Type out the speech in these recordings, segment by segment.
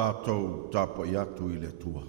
tātou tāpa i atu i le tua.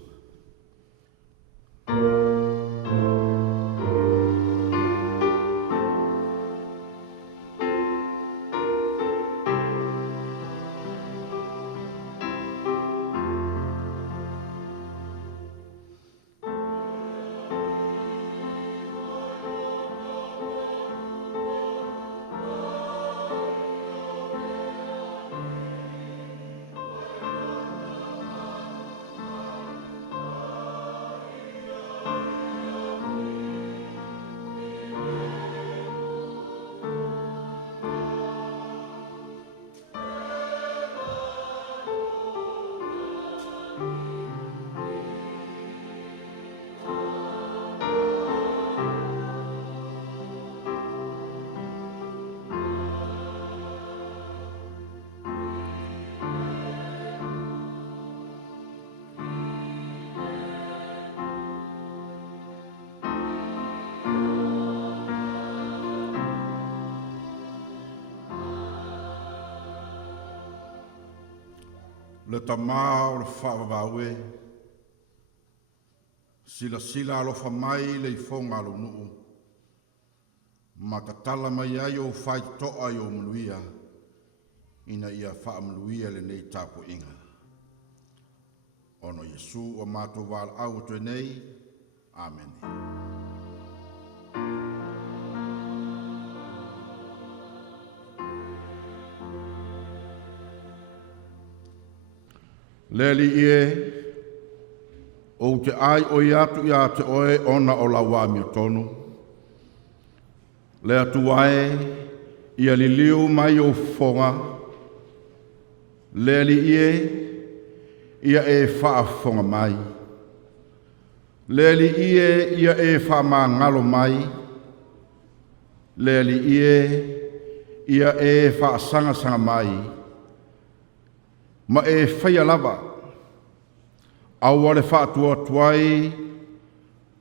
Le tamā o le whaavawe, sila alofa mai le i whonga alo nuu, ma ka tala mai ai o whai toa i o mluia, ina ia wha mluia le nei tāpo inga. Ono Yesu o mātou wāla au tue nei, Amen. Leli ie, o te ai o iatu ia te oe ona o la wāmi o tonu. Le atu wae, ia li liu mai o whonga. Leli ie, ia e wha whonga mai. Leli ie, ia e wha mā ngalo mai. Leli ie, ia e wha sanga mai. Ma e whaia lava, aua le whaatua tuai,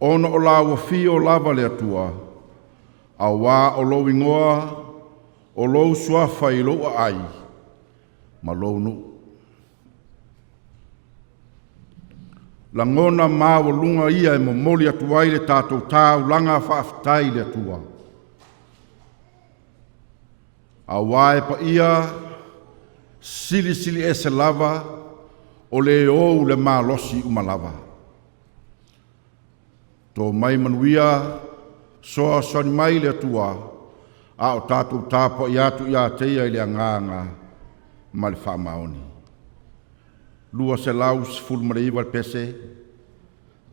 ona o la wafi o lava le atua, aua o lo ingoa, o lo suafa i loa ai, ma lo nu. Langona maa o lunga ia e momoli atuai le tātou tāu langa whaafitai le atua. Aua e pa ia, sili e se lava o le o le malosi umalava. Tō mai manuia soa soni mai le atua a o tātou tāpa i atu i ateia i le anganga ma le whaamaoni. Lua se laus fulmareiwa le pese,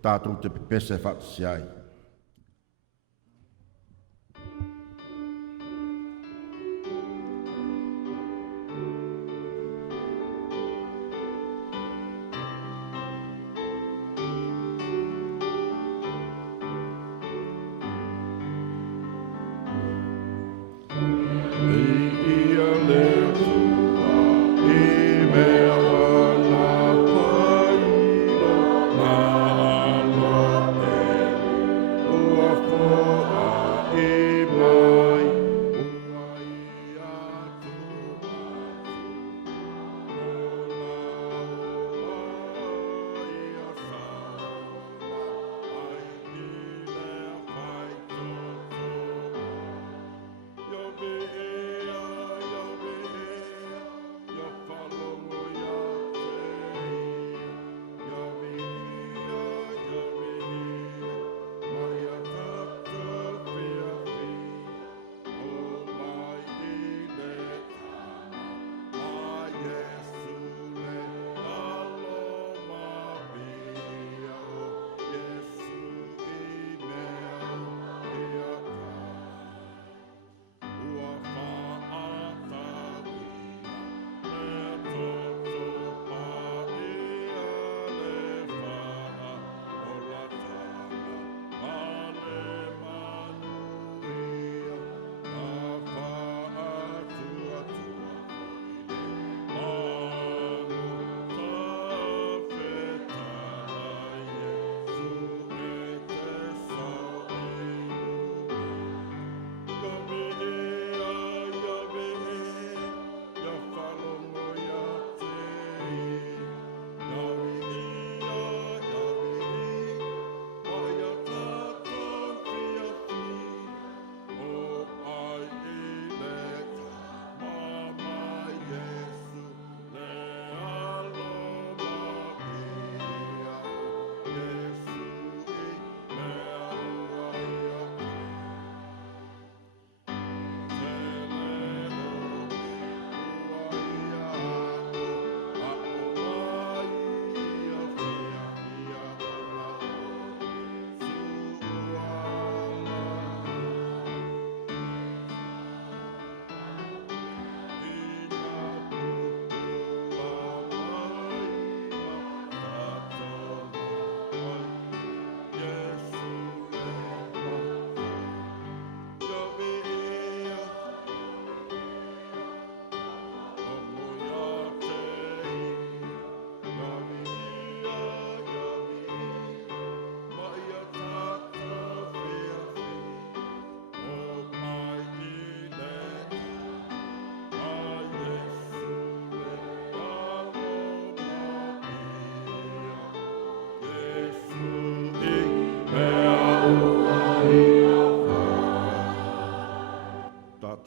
tātou te pese whaatasiai.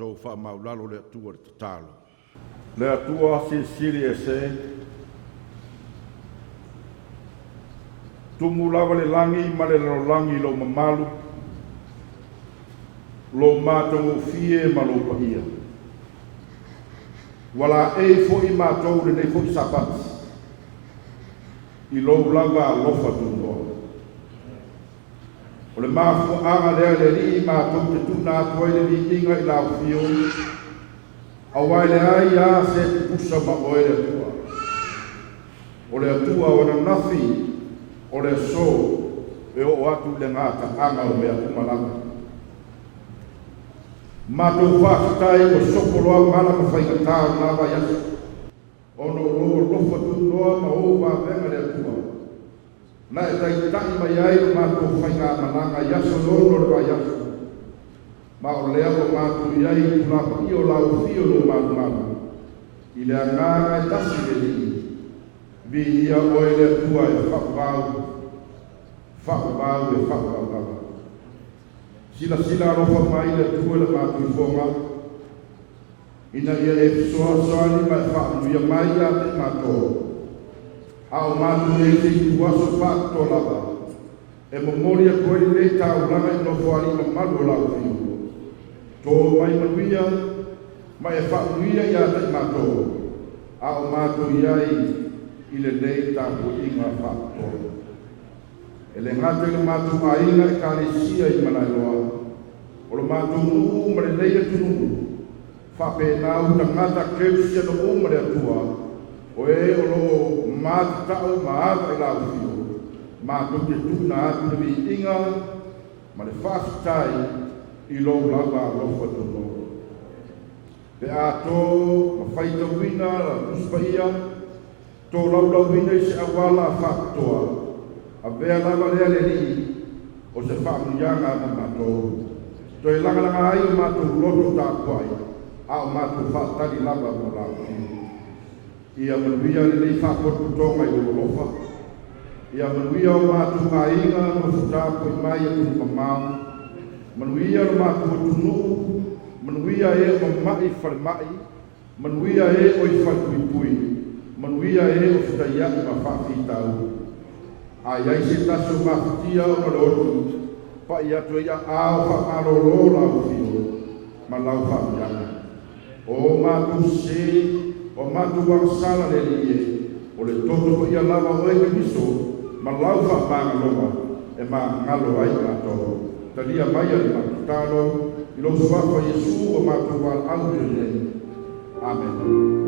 mātou wha maulalo le atua le tatalo. Le atua sili e se, tumu lava le langi ma le langi lo mamalu, lo mātou fie ma lo pahia. Wala e fo i mātou le nei fo i sapati, i lo lava lofa tunoa. O le mafu anga lea le ri mātou te tuna atua i le ni inga i lau fio, a wai le ai a se te pusa ma oe le atua. O le atua o na nafi, o le so, e o atu le ngata anga o mea kumalanga. Mātou whakatai o sopoloa mala ma whaingatau nāwa yasu. Ono roa lofa tunoa ma o wā venga le atua. Na e tai mai ai o mātou whainga mananga yasu lono le wā yasu. Ma o lea o mātou iai tulapa i o lau fio no mātou mātou. I le anganga e tasi le li. Vi ia oe le atua e whakabau. Whakabau e whakabau. Sila rofa mai le atua le mātou i whonga. Ina ia e fisoa soani mai whakanuia mai a te mātou. Ao mātou e te tuaso whakato lava. E momori a koe le tau langa i no whaari ma malu o lau fio. Tō mai manuia, mai e whakanuia i a te mātou. Ao mātou iai i le nei tāpu inga whakato. E le ngate le mātou ainga e kālesia i manai loa. O le mātou nuu ma le nei e tununu. Whape nau ta ngata keusia no umare atua. O e o lo mātou tau maata i lau fio. Mātou te tūna atu na mi inga ma le whasitai i lo lava lofa tono. Pe ato ma whaita wina la kuspaia. Tō lau wina i se awala a whakatoa. A vea lava lea le li, o se whaamuyanga ma mātou. To e langa ai o mātou loto tā kuai, a o mātou whaatari lava mo lau. Ia manuia le nei whakotu tonga i o lofa. Ia manuia o mātou ainga no whutapo i mai a tuni mamau. Manuia o mātou tunu, manuia e o mai whalemai, manuia e o i whatuipui, manuia e o whitaiaki ma whaafitau. Ai ai se taso mafutia o le otu, pa i atu ia ao whakaroro lau fio, ma lau whaamianga. O mātou se, o mātou wangsala le lie, o le toto po ia lava oe ke miso, ma lau whaamanga loa, e ma ngalo ai kātou. Talia mai ali mātou tālo, i lo suafa Jesu o mātou wal au te nei. Amen.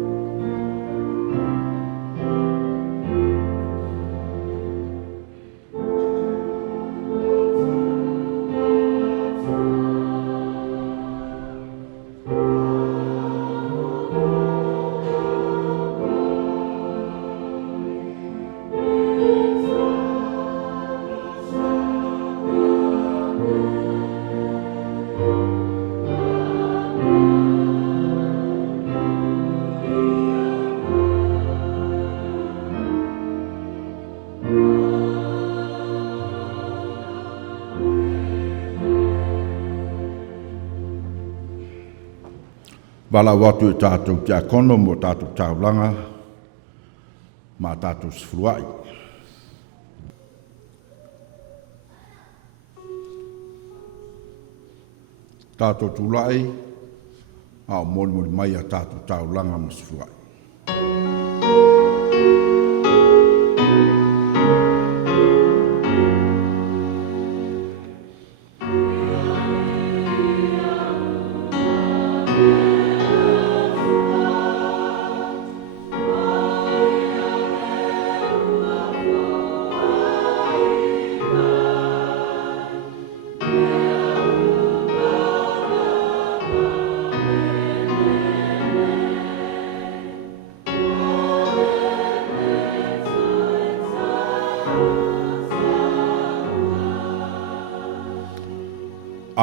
Wala watu e tātou tia kono mo tātou taulanga, ma tātou sifruai. Tātou tūlai, a o mori mai a tātou taulanga ma sifruai.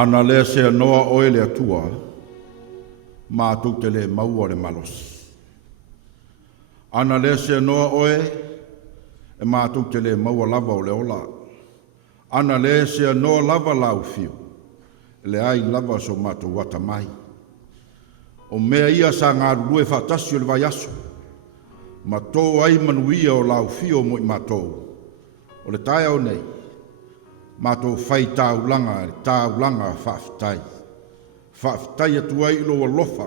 Ana lea se noa oe le atua, mātou te le maua le malos. Ana lea se noa oe, e mātou te le maua lava o le ola. Ana lea se noa lava lau fiu, le ai lava so mātou wata mai. o mea ia sa ngā rurue whātasi o le vai aso. Ma tō ai manuia o lau fio mo i mātou. O le tae au nei, mātou whai tāulanga, le tāulanga whaafitai. Whaafitai atu ai ilo alofa,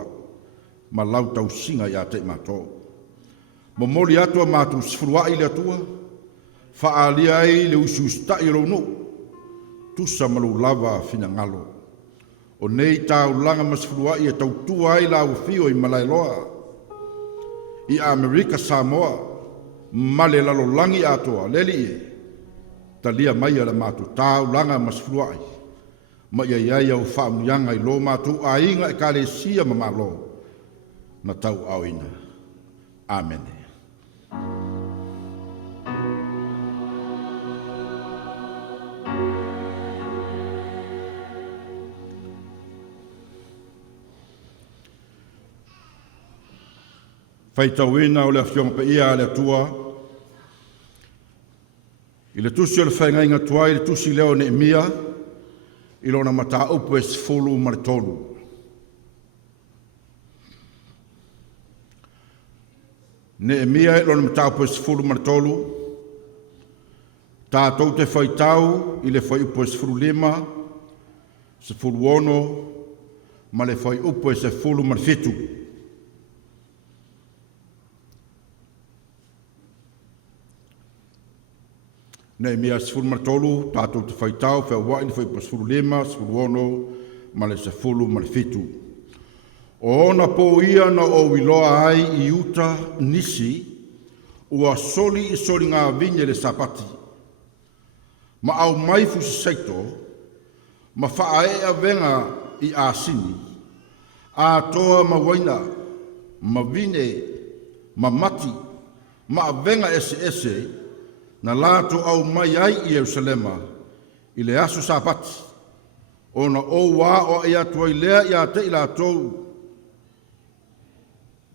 ma lau tau singa i a te mātou. Mo mori atua mātou sifurua i le atua, whaalia ai le usustai ro no, tusa malu lava fina ngalo. O nei tāulanga ma sifurua i e tautua ai lau fio i Malailoa. I Amerika Samoa, male lalo langi atoa, leli e, talia mai ala mātou tāulanga ma sifurua i. Ma ia iai au whaamuianga i lo mātou a inga e kare sia ma malo, na tau au ina. Amen. Faitauina o le afionga pa ia le atua. I le tusi o le whaingainga tua i le tusi leo Neemia, i lona mata upu e sifulu ma le tolu. Neemia i lona mata upu e sifulu ma le tolu. Tātou te whaitau i le whai upu e sifulu lima, sifulu ono, ma le whai upu e sifulu ma le fitu. Neemia sifulu ma le tolu, tātou te whaitau, whai ni whai upu e sifulu lima, sifulu ono, ma le sifulu ma le fitu. O ona po ia na o wiloa ai i uta nisi, ua soli i soli ngā vinye le sapati. Ma au mai fusi seito, ma whaae a venga i asini, a toa ma waina, ma vine, ma mati, ma venga ese, na lato au mai ai i Jerusalema, i le aso sapati, ona o wā o i atua i lea i a te i latou,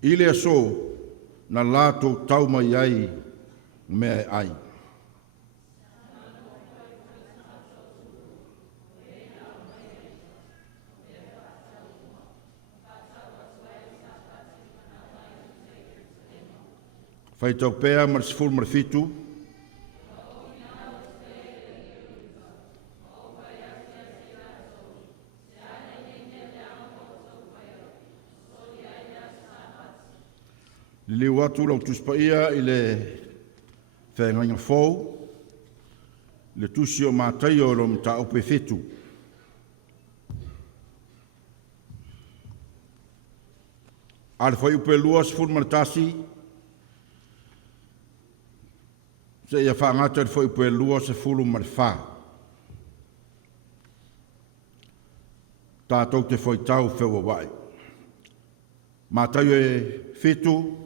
i le aso, na lato tau mai ai, mea ai. Whaitau pēa mar sifuru mar fitu. Li watu lau tuspaia i le whaingainga fōu, le tusi o mātai o lo mta upe fitu. Ale whai upe lua sifuru mar tasi, se ia whaangata le whai upe lua sifuru mar wha. Tātou te whai tau whewa wai. Mātai e fitu,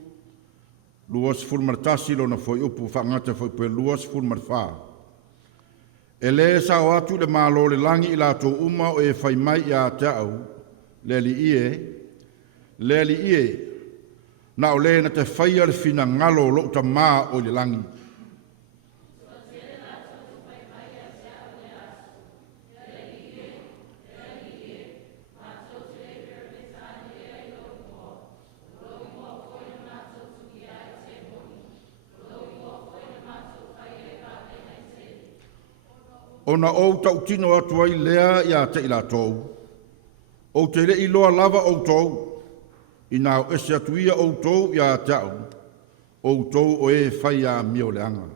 lua sifuru mar tasi lo na foi upu whaangata foi pue lua sifuru mar wha. E le sa o atu le mālo le langi i lato uma o e whai mai i a te au, le li ie, na o le na te whaia le fina ngalo lo ta maa o le langi. Ona ou tau tino atu ai lea i a te ila tōu. O te le iloa lava o tōu, i nāo ese atu ia o tōu i a te au, o tōu o e whai a mio leanga.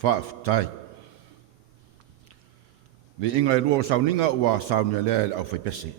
Whaaftai. Le inga e lua o sauninga ua saunia lea au whaipese.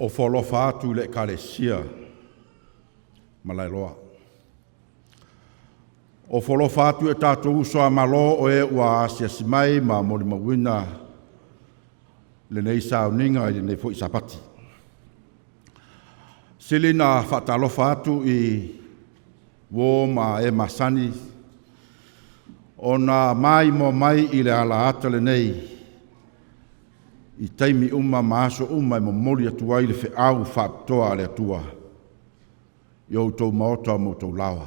o folofa atu le kalesia malailoa. O folofa atu e tātou soa malo o e ua asia simai ma mori mawina le nei sauninga i le nei fo isapati. Silina whatalofa atu i wo ma e masani o na mai mo mai i le ala ata le nei i taimi uma maaso uma i momoli atua i le whiau whaaptoa le atua i au tau maota mo tau lawa.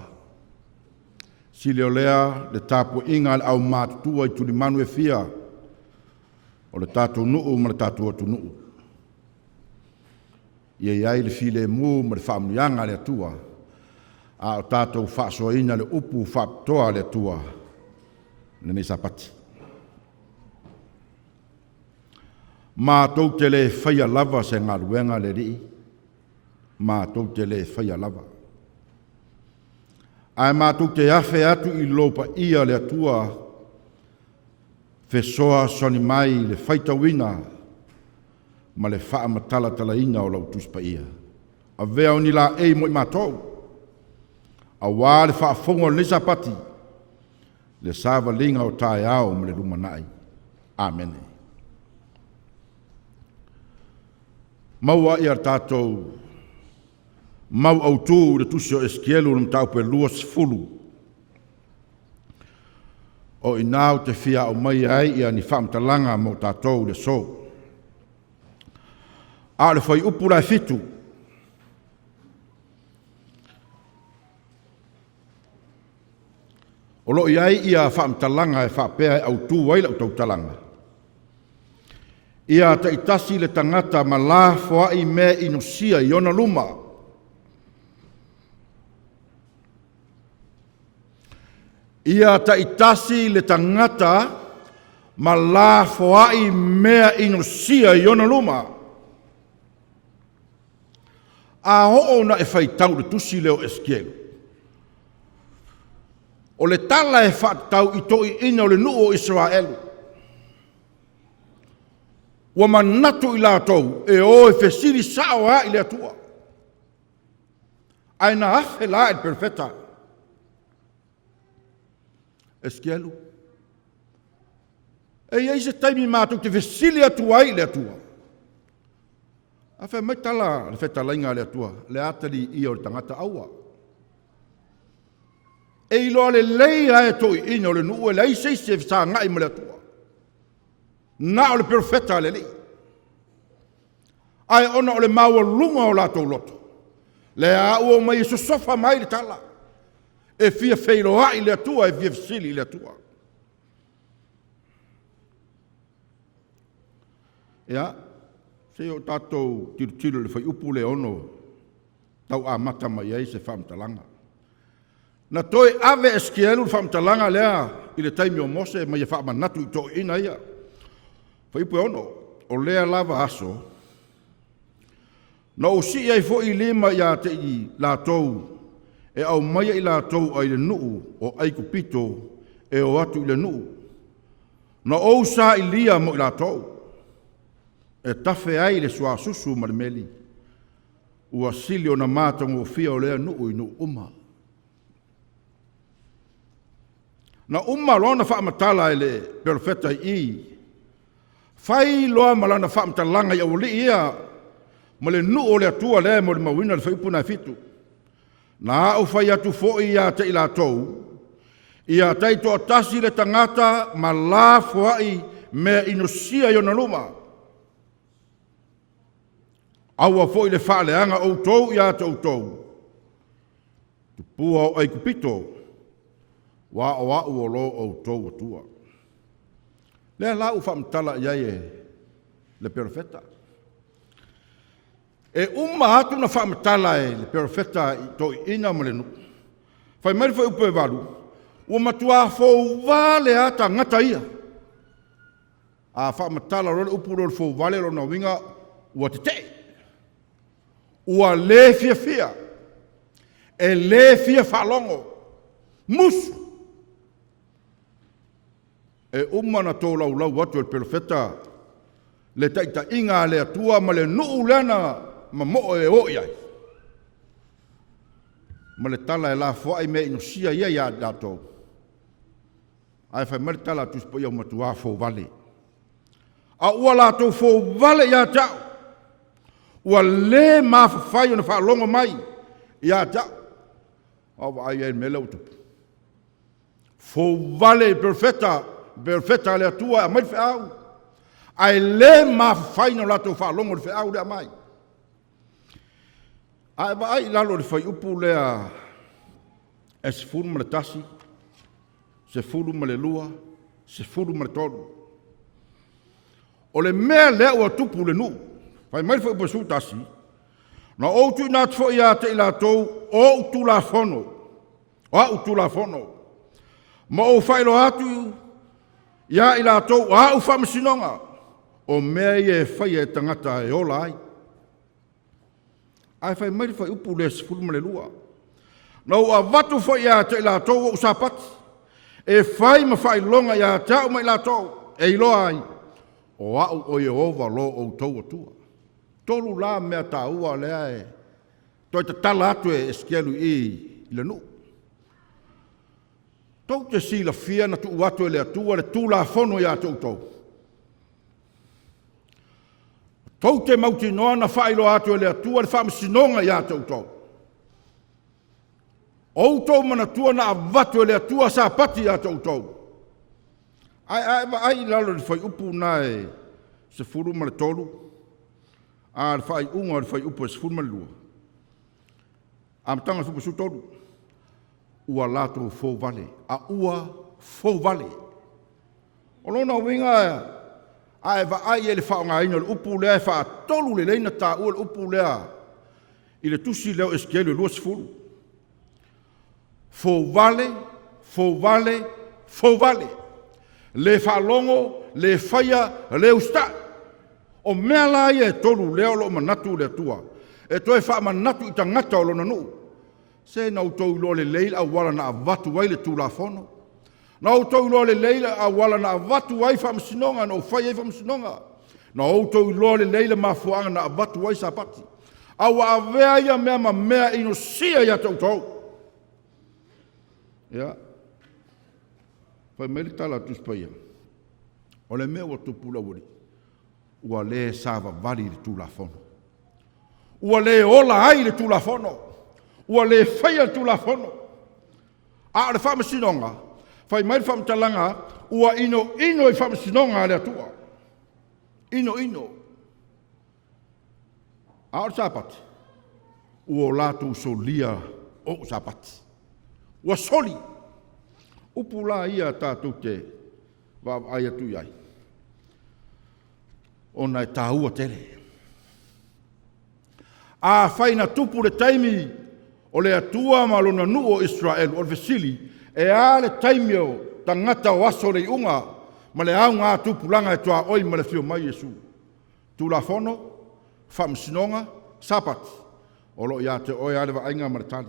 Sili o lea le tapu inga le au mātua i tuli manu e fia o le tātou nuu ma le tātou atu nuu. Ia iai le file mu ma le whaamunianga le atua a o tātou whaasoina le upu whaaptoa le atua le nei sapati. Ma tau te le whaia lava se ngā ruenga le rii. Ma tau te le whaia lava. Ai ma tau te awhe atu i lopa ia le atua fesoa soni mai le whaitawina ma le wha matala talaina o lau tuspa ia. A vea o ni la ei mo i mātou. A wā le wha fongo le sapati le sava linga o tae au ma le rumanai. Amen. Maua ia tātou, mau au tū le tusio eskielu na mtau pe luas fulu. O inau te fia o mai ai ia ni whamtalanga mo tātou le so. A le whai upura e fitu. O lo iai ia whamtalanga e whapea au tū waila o tau talanga. Ia ta itasi le tangata ma la foai me inosia i ona luma. Ia ta itasi le tangata ma la foai mea inosia i ona luma. A ho'o na e whaitau le tusi leo eskielu. O le tala e whaatau i toi ina o le nuu o Israelu. Wa manatu i lātou e o e whesiri sao a i le atua. Ai na afe la e perfeta. Eskielu. E iei se taimi mātou te whesiri atua i le atua. Afe mai tala le whetalainga le atua. Le atari i o le tangata aua. E ilo le leia e toi ina o le nuu e lei seise sa ngai ma le atua. Na o le perfeta le li. Ai ona o le maua lunga o lātou loto. Le a ua mai e sofa mai le tala. E fia wheiroa i le atua, e fia fisili i le atua. Ia, se o tātou tiru le whai upu le ono, tau a mata mai ei se whamtalanga. Na toi ave eskielu whamtalanga lea i le taimi o Mose, mai e whamanatu i tō ina ia. Whaipu ono, o lea lava aso, na o si ai fo i lima ia te i lātou, e au mai i lātou ai le nuu o aiku pito e o atu i le nuu. Na o sa i lia mo i lātou, e tafe ai le sua susu ma le meli, ua sili o na mātango o fia o lea nuu i nuu uma. Na uma lona whaamatala e le perfeta i, fai loa malana whaamtalanga i awali ia, ma le nuu o le atua lea mo le mawina le whaipuna e fitu. Na au fai atu fo'i ia te i lātou, ia taito atasi le tangata ma la foai mea inosia i ona luma. Aua fo'i le whaaleanga o tou ia te o tou. Tu pua o aiku pito, wa o au o lo o tou atua. Lea lau whamtala iai e le perfeta. E atu na whamtala e le perfeta i toi ina mo le nu. Whai mai whai upe walu, ua matua fōu wale ata ngata ia. A whamtala rona upu rona fōu wale rona winga ua te te. Ua le fia fia. E le fia whalongo. Musu. E na tō lau atu e perfeta le taita inga le atua ma le nuu lana ma mo e o ia. Ma le tala e la fo ai me ino sia ia ia dato. Ai fai mele tala tu spo ia matua fo vale. A ua la to fo vale ia tau. Ua le ma fai ona fa longo mai ia tau. Awa ai e mele utupu. Fo vale perfetta le atua a mai fe au. Ai le ma fai no la to fa longo le fe au le mai. Ai va ai lalo le fai upu lea e se furu ma le tasi, se furu ma le lua, se furu ma le tolu. O le mea lea ua tupu le nu, fai mai le fai upu su tasi, na o tu ina tfo ia te ila tou, o utu la fono, o utu la fono. Ma o fai lo atu, ia ila tou, o ufa masinonga, o mea ie fai e tangata e ola ai. Ai fai mai fai upu le sefulu ma le lua. Na ua watu fai ia te ila tau o usapati. E fai ma fai longa ia tau ma ila tau. E iloa ai. O au o Yehova lo o tau atua. Tolu la mea ta ua lea e. Toi ta tala atu e eskelu i le nu. Tau te si la fia na tu watu e le atua le tu la fono ia tau tau. Tau te mauti noa na whaelo atu e le atua le whaamasinonga ia tau tau. Ou tau mana tua na avatu e le atua sa pati ia tau tau. Ai lalo le whai upu na e se furu ma le tolu. A le whai unga le whai upu e se furu ma le lua. A matanga le fupu su tolu. Ua lato fau vale. A ua fau vale. O lona winga e. Ai va ai ele fa nga ina upu le fa tolu le leina ta o upu le ile tusi le eskele lo sfulu fo vale le fa longo le faia le usta o mela ye tolu le lo manatu le tua e toi fa manatu tangata lo nanu se na utou lo le leila wala na vatu wai le tu la fono. Na outou lo le leila a wala na watu wai whamsinonga na o whai e whamsinonga. Na outou lo le leila ma fuanga na watu wai sapati. A wa avea ia mea ma mea ino sia ia tautou. Ia. Whai mele tala tuspa ia. O le mea wa tupula wari. Ua le sava vali le tula fono. Ua le ola ai le tula fono. Ua le whaia tula fono. A le whamsinonga. Fai mai whamtalanga, ua ino i whamsinonga le atua. Ino. A o sapati. Ua o latu solia o sapati. Ua soli. Upu la ia tātou te wa ai atu iai. Ona e tāua tere. A whaina tupu le taimi o le atua malona nu o Israel o le vesili. E ale taimio tangata o aso le unga ma le au ngā tupulanga e toa oi ma le fio mai Jesu. Tu la fono, whamsinonga, sapati. O lo ia te oi ale wa ainga ma le tali.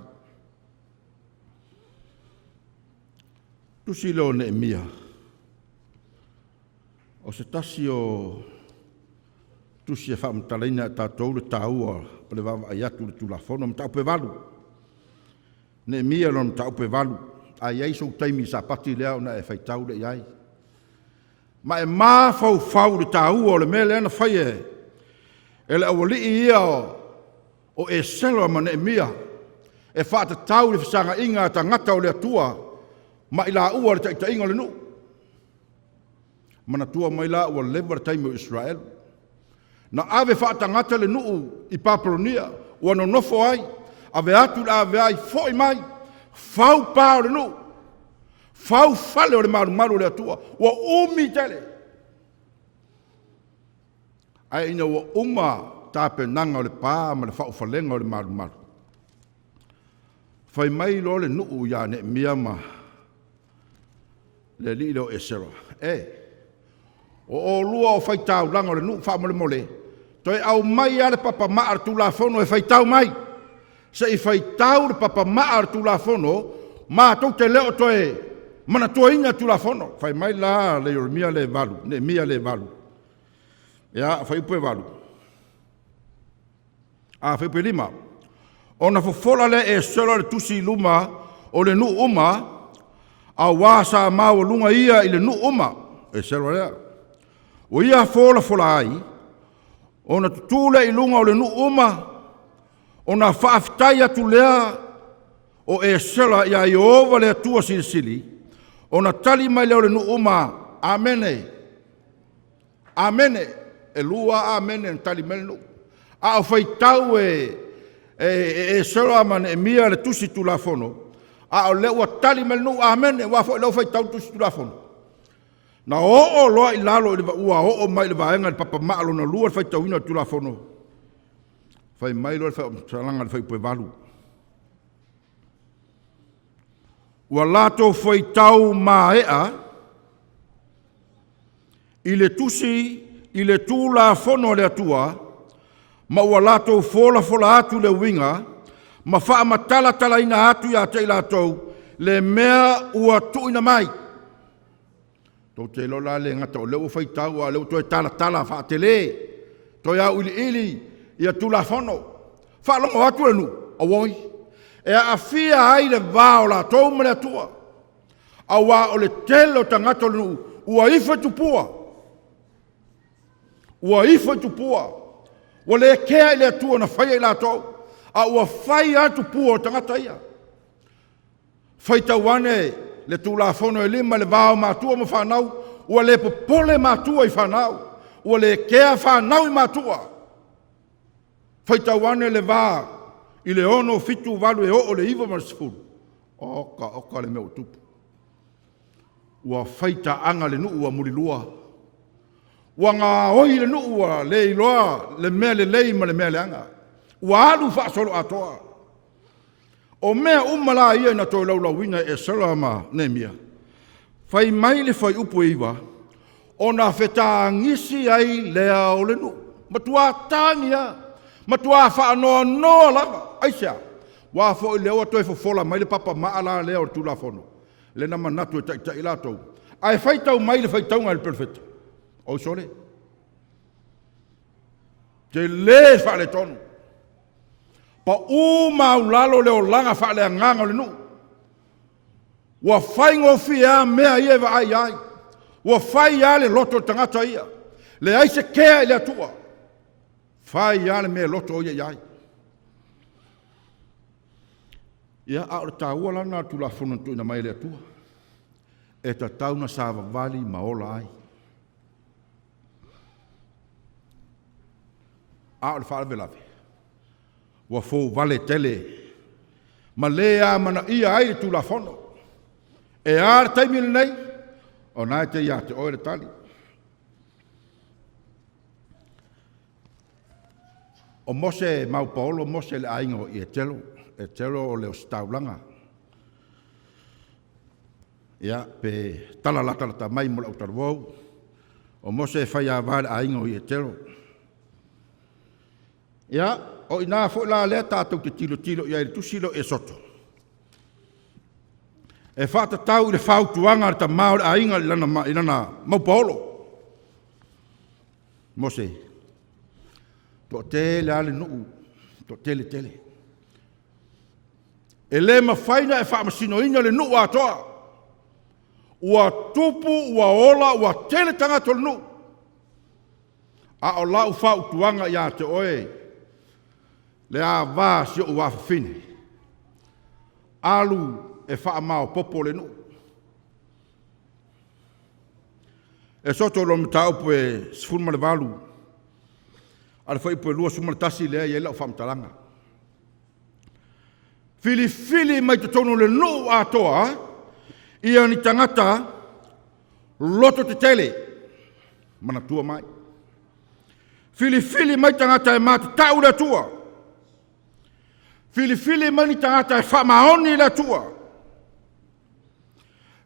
Tusi leo Neemia. O se tasi o tusi e whamtalaina e tātou le tāua o le wawa aiatu le tu la fono ma taupe walu. Neemia lo ma taupe walu. Ai ai so taimi sa pati lea ona e fai tau le iai. Ma e maa fau le tāua o le mele ana fai e. E le awali ia o e selo ma Neemia. E whaata tau le fisanga inga ta ngata o le atua. Ma ila ua le taita inga le nu. Mana tua mai la ua lewa le taimi o Israel. Na ave whaata ngata le nu i Paparonia. Ua no nofo ai. Ave atu la ave ai foi mai. Fau pao le nu. Fau fale o le maru le atua. Ua umi tele. Ai ina ua uma tape nanga o le pā ma le fau falenga o le maru. Fai mai lo le nuu ya Neemia ma le li lo esero. O lua o fai tau langa o le nuu wha mole. Toi au mai ale papa maar tu la fono e fai tau mai. Se i fai tau le papa maar tu la fono, ma tau te leo toe, mana tua inga tu la fono. Fai mai la le Jeremia le valu, Neemia le valu. Ia, fai upe valu. A whai pelima. Ona fofola le e sera le tusi luma o le nu uma, a wasa mau lunga ia i le nu uma, e sera lea. O ia fola ai, ona tutule i lunga o le nu uma, ona whaafitai atu lea o e sera ia i ova le atua silisili, ona tali mai leo le nu uma, amene, amene, e lua amene, tali mai le nu. A o whaitau e sera man e mia le tusi tu la fono, a o leo tali mai le nu, amene, wa leo whaitau tusi tu la fono. Na o loa i lalo i ua o mai le vaenga le papa maalo na lua fai tauina tu la fono. Fai mai lo le fai salanga le fai pue valu. Ua lato fai tau maea i le tusi i le tu la fono le atua ma ua lato fola atu le winga ma faa matala tala ina atu ya te lato le mea ua tuina mai. Tau te lola le ngata o leo fai tau a leo toi tala wha te le. Toi au ili ia tu la fono. Wha longo atu anu, a woi. E a fia ai le vao la tau mele atua. A wā o le telo tangata nu, ua ifa tupua. Ua ifa tupua. Ua le kea i le atua na whai ai la tau. A ua whai atu pua o tangata ia. Whai tau ane, le tu la fono e lima le vao matua ma whanau, ua le popole matua i whanau, ua le kea whanau i matua. Whaitawane le vā, i le ono fitu walu e o le iwa marisifuru. Oka le meo tupu. Ua whaita anga le nuu ua murilua. Ua ngā oi le nuu ua le iloa, le mea le lei ma le mea le anga. Ua alu wha solo atoa. O mea umala ia na toi laula wina e salama nemia. Fai mai le fai upu iwa, o na wheta ngisi ai lea o le nu. Matua tangia, matua whaanoa noa lava, aisea. Wa fo i leo toi fofola mai le papa maala lea o tula fono. Le na manatu e tai latou. Ai fai tau mai le fai taunga le perfecta. O sole. Te le fa le tonu. Pa maulalo leo langa wha lea nganga le nu. Wa whai ngofia mea ia wa ai. Wa whai ia le loto tangata ia. Le aise kea i le atua. Whai ia le mea loto ia iai. Ia a o tāua lana tu la whono tu ina mai le atua. E ta tauna sāwa vali maola ai. A o le whaare lawe. Wa fo vale tele. Ma lea mana ia ai tu la fono. E ar taimi nei, o nai te ia te oere tali. O mose mau paolo, mose le aingo i e telo o leo staulanga. Ia, pe tala lata mai mo lau tarwau, o mose fai a vare aingo i e telo. Ia, o ina fo la lea tātou te tilo ia i tusilo e soto. E whata tau i le whautuanga ta maore a inga i lana mau paolo. Mose, to tele ale nuu, to tele. E le mawhaina e whaamasino ina le nuu atoa. Ua tupu, ua ola, ua tele tangata le nuu. A o lau whautuanga ia te oe. Le a vā si o wafine. Alu e wha mao popo le nu. E soto lo mta upo e sifurma le valu. Ale wha ipo e lua summa le tasi lea i e lau whamtalanga. Fili mai te tono le nu atoa, ia ni tangata loto te tele. Mana tua mai. Fili mai tangata e mata tau le tua. Fili mai ni tangata e wha maoni le tua.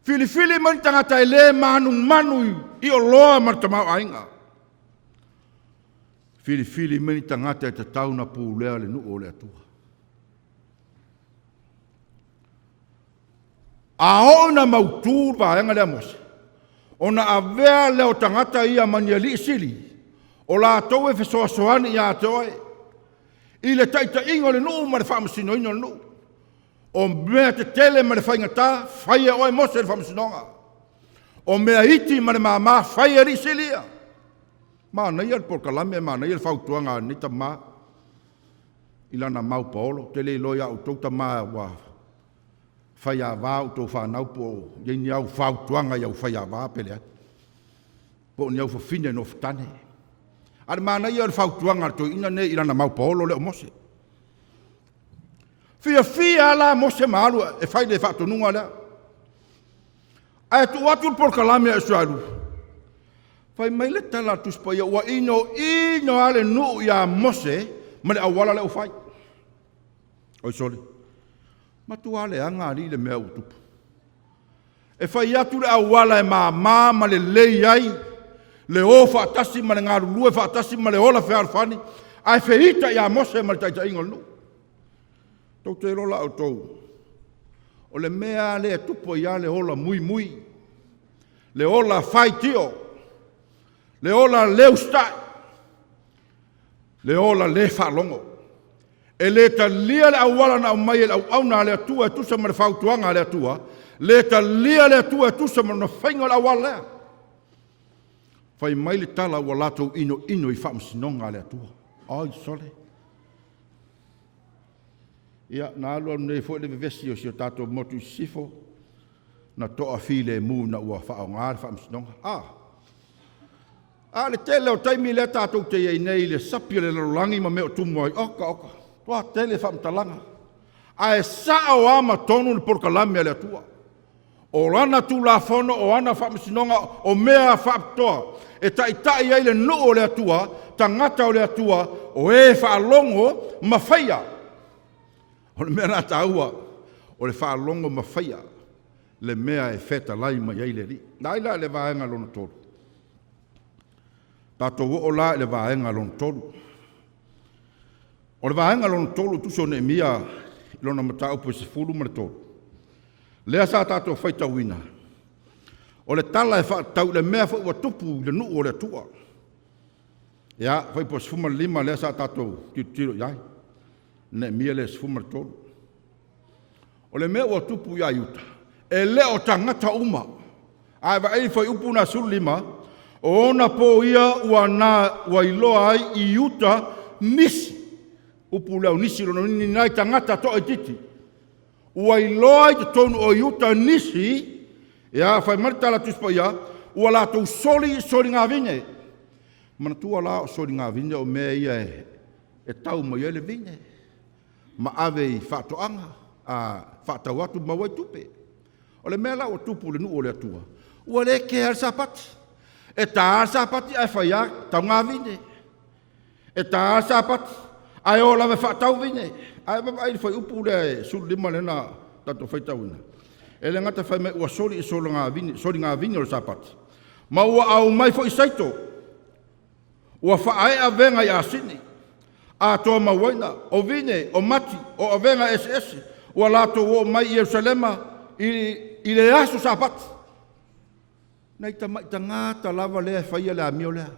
Fili man tangata e le manu i o loa martamau ainga. Fili man tangata e te tauna pū lea le nu o le atua. A ona mautur va anga le mose. Ona avea leo tangata ia mania li sili. O la tau e fesoasoani ia te oe. I le taita ingo le nuu ma le whaamasino ino le nuu. O mea te tele ma le whaingata, whaia oe mose le whaamasinonga. O mea iti ma le māma, whaia risilia. Mā nei al porkalame, mā nei al whautuanga nita mā. Ilana mau paolo, te le loia au tauta mā wa whaia wā u tō whanau po, yeini au whautuanga iau whaia wā pelea. Po ni au whawhine no whatane. Ar mana ia whautuanga to ina ne ilana mau paolo leo mose. Fia la mose maalu e whai le whatonunga lea. Ai tu watu porkalame e sualu. Whai mai le tala tuspaia ua ino ale nuu ia mose ma le awala leo whai. Oi sole. Ma tu ale anga li le mea utupu. E whai atu le awala e maa ma le lei ai. Le o whaatasi ma le ngaru lue whaatasi ma le ola whaarwhani. Ai whihita ia mose ma le taita ingo nu. Tau te rola au tau. O le mea le tupo ia le ola mui. Le ola whai tio. Le ola leu stai. Le ola le whalongo. E le ta lia le awala na umai le au na le atua e tusa ma le whautuanga le atua. Le ta lia le atua e tusa ma le whainga le awala lea. Whai mai le tala ua latou ino i whaamsinonga le atua. Ai sole. Ia, nā alua nei fo le vevesi o si o tātou motu i sifo. Na toa file mū na ua whaonga le whaamsinonga. Le tele o taimi le tātou te iei nei le sapi le lalangi ma meo tumu ai. Oka. Tua tele whaamtalanga. Ai saa o ama tonu le porkalame le atua. O rana tu la fono o ana whaamsinonga o mea whaaptoa. E tai ai le noo le atua, tangata o le atua, o e whaalongo ma whaia. O le mea nā tāua, o le whaalongo ma whaia, le mea e wheta lai ma iei le ri. Naila le vaenga lona tolu. Tātou o la le vaenga lona tolu. O le vaenga lona tolu tuso ne mia lona matau po se fulu ma le tolu. Lea sa tātou whaita wina. O le tala e whaatau le mea wha tupu le nuu o le atua. Ia, whai po sifuma lima lea sa tātou tiro iai. Ne mia le sifuma le tolu. O le mea ua tupu ia iuta. E leo tangata uma. Ai wa ei whai upu na suru lima. O ona po ia ua iloa ai i iuta nisi. Upu leo nisi rono nini nai tangata to e titi. Ua iloa ai te tonu o iuta nisi. Ia, whai maritala tuspa ia, ua lātou soli ngā vine. Mana tua la o soli ngā vine o mea ia e tau mai ele vine. Ma ave i whaatoanga, whaatau atu ma wai tupe. O le mea la o tupu le nu o le atua. Ua le ke al sapati. E tā al sapati ai whai a tau ngā vine. E tā al sapati ai o lawe whaatau vine. Ai whai upu le sulu lima le na tato whai tauina. E le ngata whai mai ua soli ngā vini o le sapati. Ma ua au mai fo i saito. Ua whaai a venga i asini. A toa mawaina, o vine, o mati, o venga SS. Ua lato o mai i Jerusalema i le aso sapati. Nei ta ngata lava lea whaia le amio lea.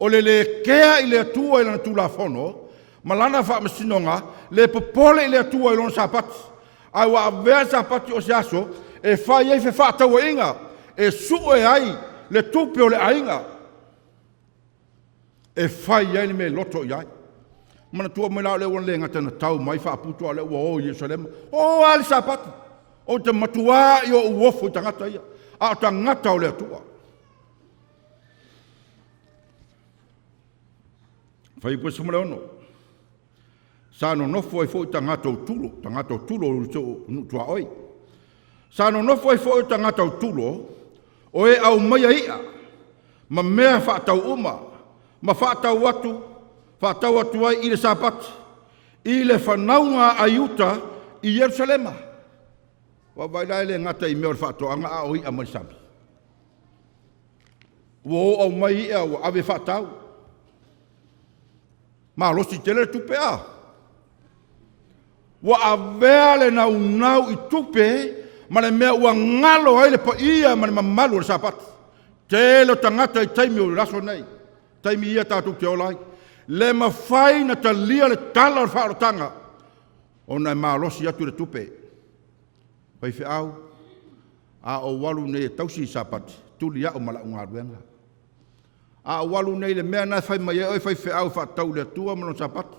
O le kea i le atua i lana tula fono. Ma lana wha masinonga, le popole i le atua i lana sapati. Ai wa avea sapati o se aso, e whai ei whaatau e inga, e suo e ai, le tupe o le ainga. E whai ei me loto i ai. Mana tua mai lao le wan le ngata na tau mai whaaputu a le ua o Jerusalema. O ali sapati. O te matua i o uofu tangata ia. A tangata o le atua. Whai pua sumule ono. Sa no nofo e foi tangata o tulo o tua oi. Sa no nofo e foi tangata o tulo, o e au mai ia, ma mea whaatau uma, ma whaatau atu ai i le sapati, i le whanaunga a iuta i Jerusalema. Wa vai le ngata i mea o le whaatoanga a oi a marisami. Wo au mai ia o ave whaatau. Ma losi tele tupe a. Wa avea le nau i tupe, ma le mea ua ngalo ai le pa ia ma le mamalu o le sapati. Te lo tangata i taimi o le raso nei. Taimi ia tātou te olai. Le mawhai na talia le tala o whaarotanga. O na maalosi atu le tupe. Pai whi au. A o walu nei e tausi sapati. Tuli a o mala unga ruenga. A o walu nei le mea na whai mai e whai whi au whaatau le atua mano sapati.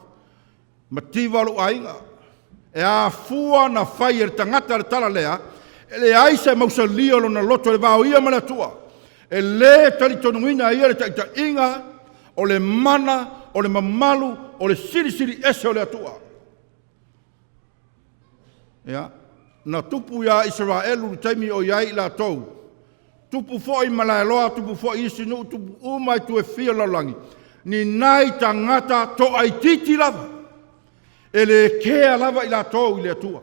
Ma tiwalu ainga. E a fua na whai e le tangata le tala lea. E le aisa mausa lia lo na loto le vau ia mana tua. E le tali tonuina ia le taita inga. O le mana, o le mamalu, o le siri ese o le atua. Ia. Na tupu ia Israelu taimi o iai la tau. Tupu foi malaeloa, tupu foi isinu, tupu umai tu e fia lalangi. Ni nai tangata to ai titi lava. E le kea lava i la tau i le atua.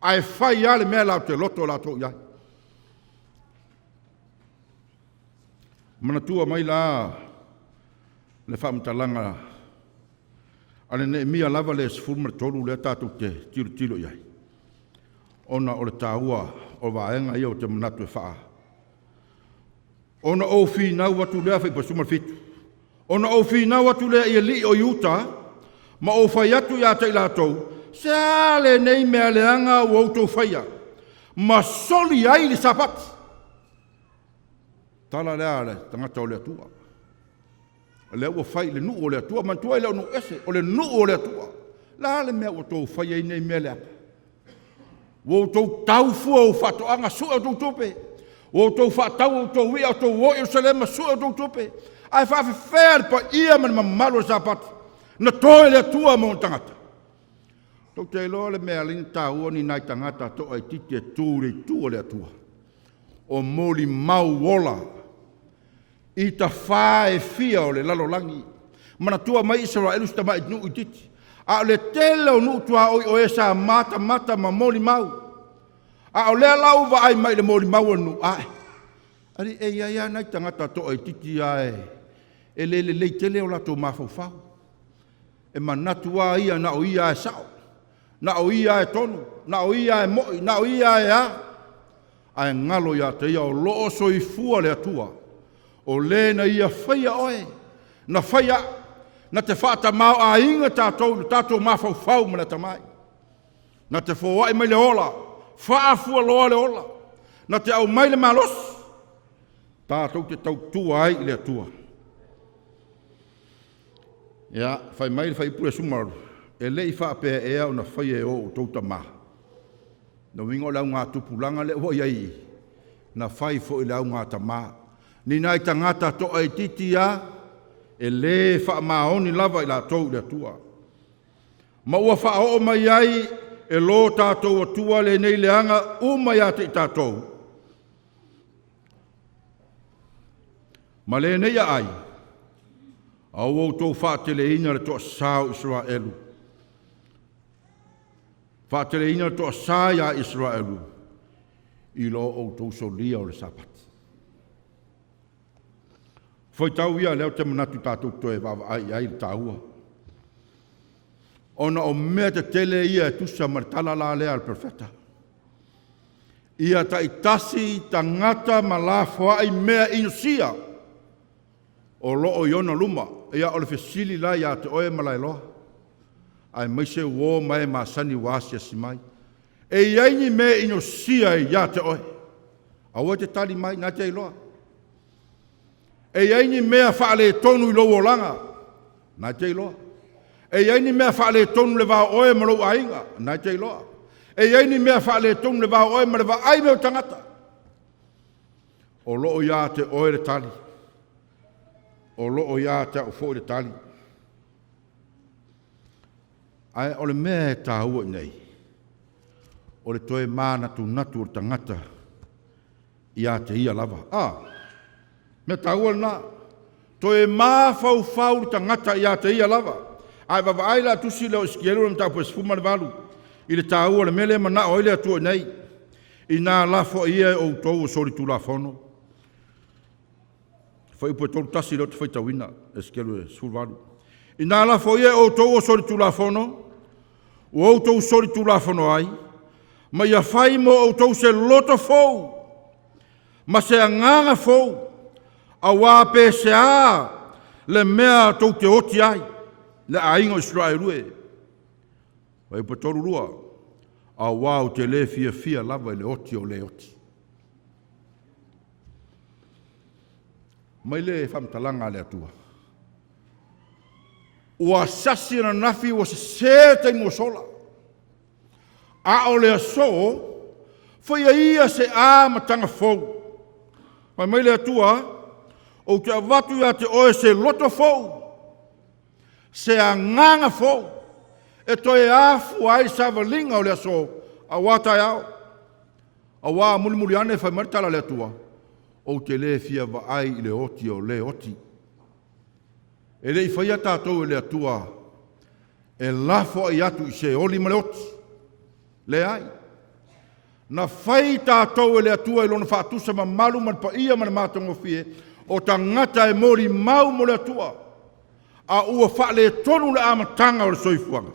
Ai fai ale mea lau te loto la tau iai. Manatua mai la le whamtalanga. Ale ne mia lava le sfurma tolu le tātou te tiro iai. Ona o le tāua o vaenga ia o te manatu e whaa. Ona o whinau watu lea whai pasumar fitu. Ona o whinau watu lea ia li o iuta, ma o whai atu ia te ilatou, se ale nei mea leanga o autou whaia. Ma soli ai li sapati. Tala lea le tangata o le atua. Le ua whai le nuu o le atua, mantua i leo nu ese, o le nuu o le atua. La le mea o tau whai ai nei mea leanga. Wo tau tau fua o whatoanga sua o tau tupe. Wo tau whatau o tau wia o tau wo i o salema sua o tau tupe. Ai whawhi whēr pa ia man mamalu o sapati. Na toi le atua mo tangata. Tau te loa le mea lini tā ua ni nai tangata to ai titi e tūre tua le atua. O moli mau wola. I ta whae fia o le lalolangi. Mana tua mai Israelu sta mai nu i titi. A le tele o nuutua o e sa mata ma moli mau. A o lea lau wa ai mai le moli mau anu ai. Ari e ia nai tangata to ai titi ai. E le tele o lato mafau. E manatua ia na o ia e sao. Na o ia e tonu. Na o ia e moi. Na o ia e a. Ai ngalo ia te ia o loo soi fua le atua. O le na ia whaia oe. Na whaia na te whaata mau a inga tātou mawhau mana tamai. Na te whawai mai le ola, whaafua loa le ola. Na te au mai le malos, tātou te tau tua ai le atua. Ia, whai mai le whai pule sumaru, e lei whaapea e au na whai e o tauta maa. Na wingo lau ngā tupulanga le hoi ai, na whai fo i lau ngā tamaa. Ni nai tangata to ai titi a, e le wha maoni lava i la tau le atua. Ma ua wha o mai ai e lo tātou atua le nei leanga umai ate i tātou. Ma le nei ai, au au tau wha te le ina le toa sāu Israelu. Wha te le ina le toa sāia Israelu i lo au tau solia o le sapati. Foi tau ia leo te manatu tātou toe wawa ai le tāua. Ona o mea te tele ia e tusa maritala la lea le profeta. Ia ta itasi tangata ma la whaai mea inusia. O loo iona luma. Ia o le fesili la ia te oe malai loa. Ai maise uo mai ma sani wasia si mai. E iaini mea inusia ia te oe. Aua te tali mai na te iloa. E iaini mea whaale tonu i loa langa, nai te iloa. E iaini mea whaale tonu le wā oe marau ainga, nai te iloa. E iaini mea whaale tonu le wā oe ma le wā ai meo tangata. O loo ia te oe le tali. O loo ia te au fo le tali. Ai o le mea e tā ua nei. O le toe mana tu natu o tangata. Ia te ia lava. Me taua na, to e mā whau tangata ia te ia lava. Ai wawa aila tusi leo iskielu na tāpua sifuma le walu. I le tāua le mele mana o ile atua nei. I nā lafo ia o tau o sori tu la fono. Whai upo e tolu tasi leo te whaitawina, iskielu e sifuma walu. I nā lafo ia o tau o sori tu la fono. O tau sori tu la fono ai. Ma ia whai mo o tau se loto fou. Ma se anganga fou. A wā pēsea le mea tau te oti ai. le ainga o Israel rue. Vai patoru rua. A wau te le fia lava le oti o le oti. Mai le whamtalanga le atua. Ua sasi na nafi wa se te mo sola. A o le aso, whaia ia se a matanga fau. Mai le atua, o te avatu ia te oe se loto fau. Se a nganga fau. E toi afu ai sa valinga o le aso, a watai au. A wā mulimuli ane whai maritala le atua. O te le fia wa ai i le oti o le oti. E le i whaia tātou e le atua. E lafo ai atu i se oli ma le oti. Le ai. Na whai tātou e le atua i lona whaatusa ma malu man pa ia man mātongo fie. O ta ngata e mori mau mo le atua. A ua wha le tonu le amatanga o le soifuanga.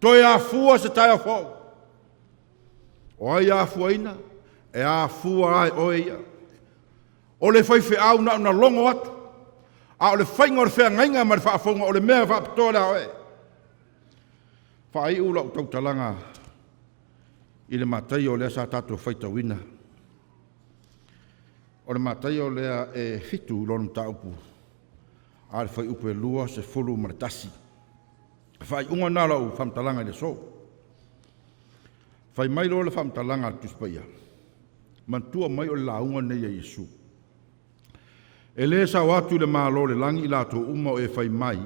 Toi a fua se tai a fau. O ai a fua ina. E a fua ai o ia. O le whai au na longo atu. A o le whainga o le whea ngainga ma le whaafonga o le mea whaapitoa oe. Whai ula o tautalanga i le matai o lea sa tātou whaita wina. O le matai o lea e fitu lonu taupu. A le whai upe lua se fulu ma le tasi. Whai unga nara o whamtalanga i le so. Whai mai lo le whamtalanga le tuspaia. Mantua mai o le launga nei a Yesu. E le sa watu le malo le langi i lato uma o e whai mai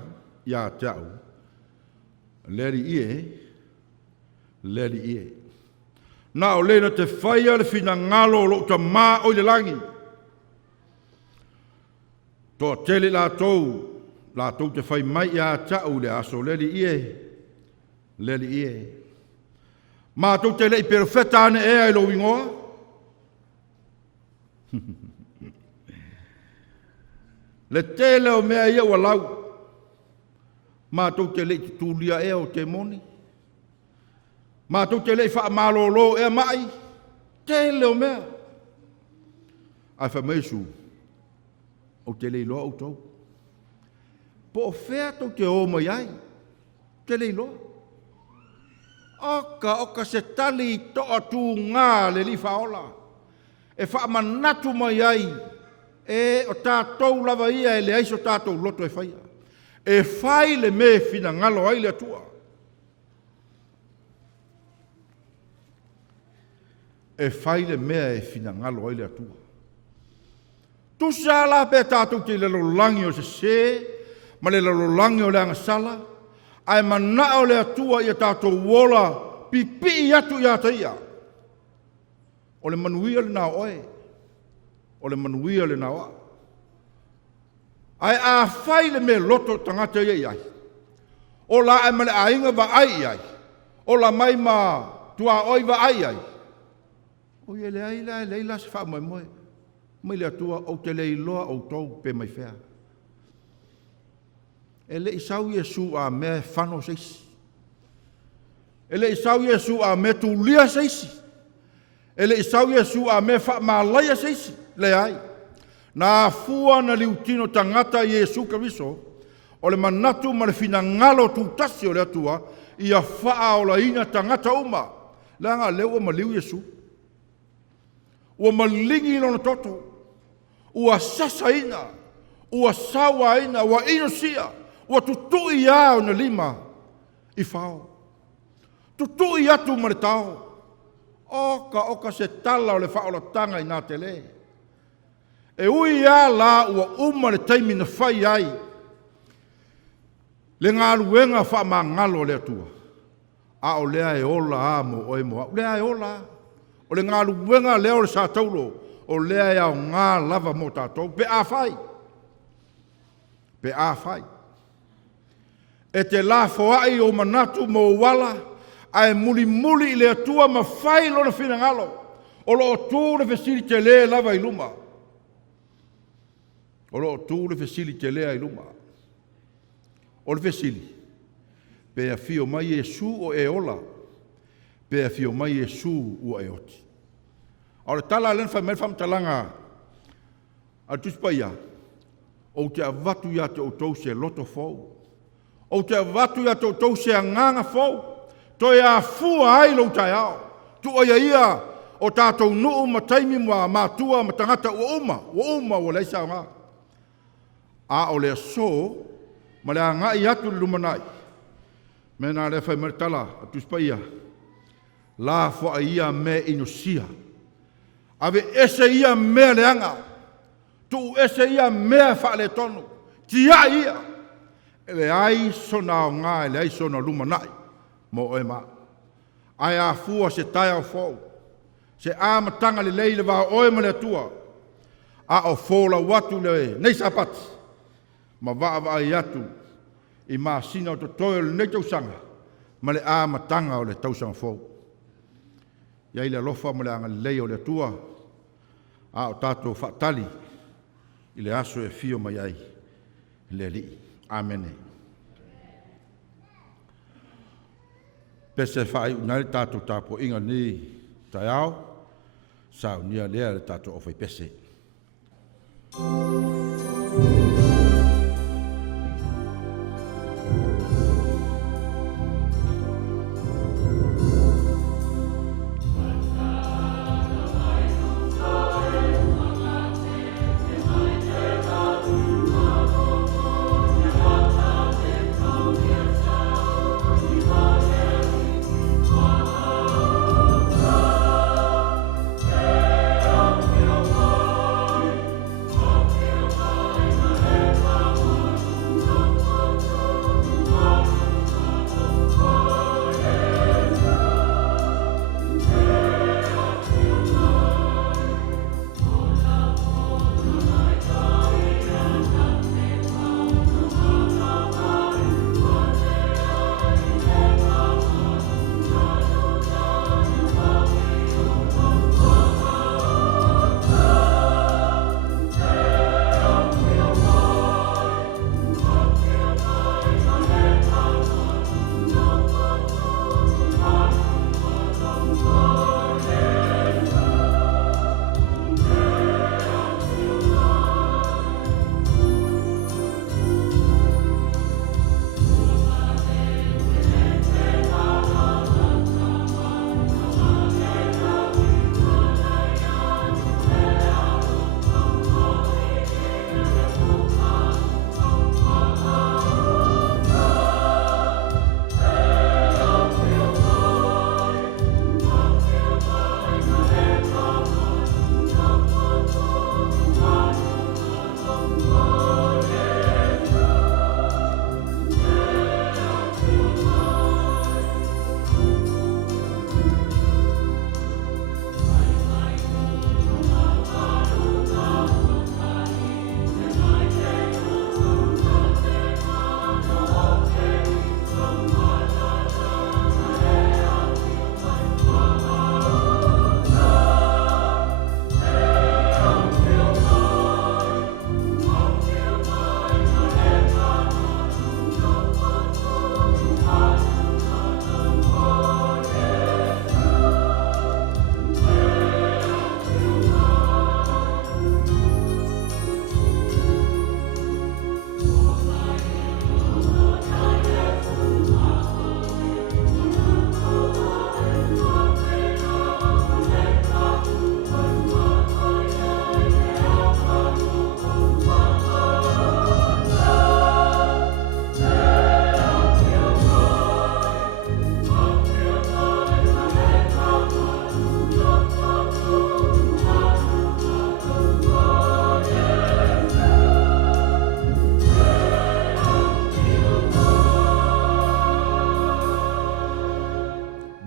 i a te au. Leri ie. Na o le na te whai ale fina ngalo lo ta maa o le langi. Toa tele lato te whai mai i a te au le aso. Leri ie. Ma tau te lei perfetta ane e ai lo wingoa. Le tele o mea ia ua lau. Mātou te lei tutulia ea o te moni. Mātou te lei wha malolo ea mai. Tele o mea. Ai wha meisu. O te lei loa o tau. Po o whea tau te o mai ai. Te lei loa. Oka se tali toa tū ngā le li whaola. E wha manatu mai ai. E o tātou lava ia e le aiso tātou loto e whaia. E whai le me fina ngalo ai le atua. E whai le mea e fina ngalo ai le atua. Tusa la pe tātou te le lolangi o se, ma le lolangi o le angasala, ai mana o le atua i a tātou wola pipi i atu i ataia. O le manuia le nā oe. O le manuia le nawa. Ai a whai le me loto tangata iai ai. O la ai male a inga va ai ai. O la mai ma tua oi va ai ai. O ye le ai la leila se wha moe moe. Mai le atua o te lei loa o tau pe mai whea. E le isau Yesu a me whano seisi. E le isau Yesu a me tu lia seisi. E le isau Yesu a me wha malaya seisi. Le ai. Na fua na liutino tangata Yesu Kariso, o le manatu ma le fina ngalo tu tasi o le atua, i a faa o la ina tangata uma. Le anga leo ma liu Yesu. Ua malingi ino na toto. Ua sasa ina. Ua sawa ina. Ua ino sia. Ua tutui au na lima. I fao. Tutui atu ma le tau. Oka se tala o le fao la tanga i nā te le. E ui a la ua uma le taimi na whai ai. Le ngā luenga wha ma ngalo le atua. A o lea e ola a mo o e moa. Lea e ola. O le ngā luenga leo le sa taulo. O lea e au ngā lava mo tātou. Pe a whai. E te la foai o manatu mo wala. Ai muli le atua ma whai lo na whina ngalo. O lo o tū le fesiri te le lava i luma. O lo tu le fesili te lea i luma. O le fesili. Pe a fio mai Yesu o e ola. Pe a fio mai Yesu o e oti. O le tala len fai melfam talanga. A tuspaia. O te avatu ia te o tau se loto fau. o te watu ia tau se anganga fau, to ia fua ai lo tai ao, tu o ia o tātou nuu ma taimi mua mātua ma tangata ua uma o leisa o ngā. A o lea so, ma lea ngai atu lumanai, me nā lea whai maritala, a tuspaia, la fua ia me inosia. Ave ese ia mea leanga, tu ese ia mea whaale tonu, tia ia, ele ai sona o ngā, ele ai sona lumanai, mo oe maa. Ai a fua se tai au fau, se āmatanga le leile wā oe ma le atua, a o fōla watu le nei sapati, ma waa i atu, i mā sina o to toi le nei tausanga, ma le āmatanga o le tausanga fau. Iai le alofa ma le anga lei o le atua, a o tātou whaatali, i le aso e fio mai ai, le li. Amene. Pese whai unai tātou tāpo inga ni tai au, sa unia lea le tātou o whai pese.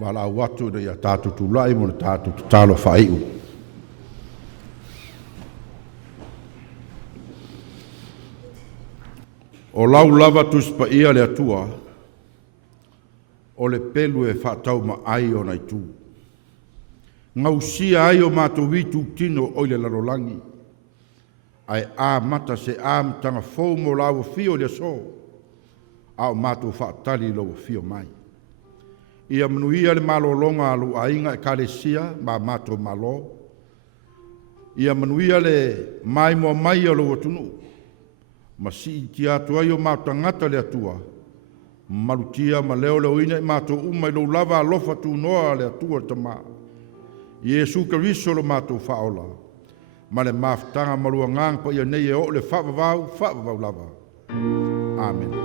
Wala watu de ya tātou tūlai mo le tātou tālo whaiu. O lau lava tuspa ia le atua, o le pelu e whaatau ma ai o nai tū. Ngau sia ai o mātou witu tino o le larolangi. Ai a mata se a mtanga fau mo lau fio le so, a o mātou whaatali lau fio mai. Ia manuia le malolonga alu ainga e kalesia ma mātou malo. Ia manuia le mai mo mai alo atunu. Ma si ti atu ai o mātou ngata le atua, malutia ma leo leo ina i mātou uma i lo lava alofa tu noa le atua tama. Iesu Keriso lo mātou whaola. Ma le maftanga marua ngang pa ia nei e o le whaavavau lava. Amen.